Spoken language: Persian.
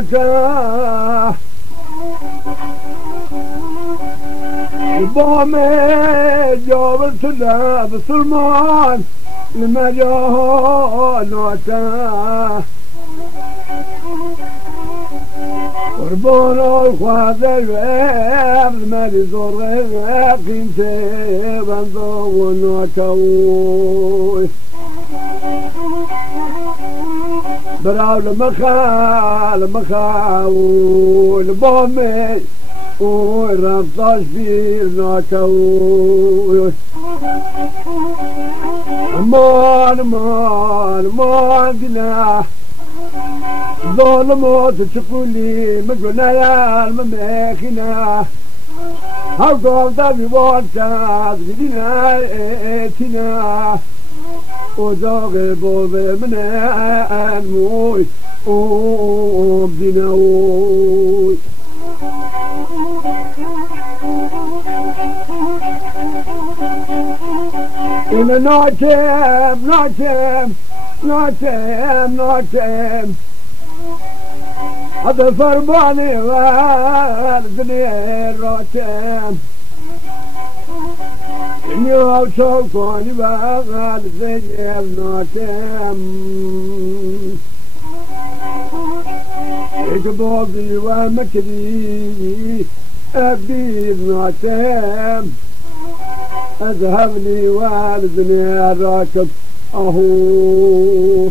نوتا بامي جابت له بسلمان المجاه نوتا قربان الخواد الواب المالي زور قيمتي بنضو ونوتوي براو المخاول بامي ورمطاش في نوتوي مان قناح ظلمات تقولي مقلنا يا المماكنة هاوكم طبي بورتاز بدينا اتنا وزاغ بوب من موي وبدينا وي إلا نعتم هذا فرباني والدنيا الروتين إني أوصوكوني والدنيا الروتين إكبوبي ومكري أبي الروتين أذهب لي والدنيا الروتين أهو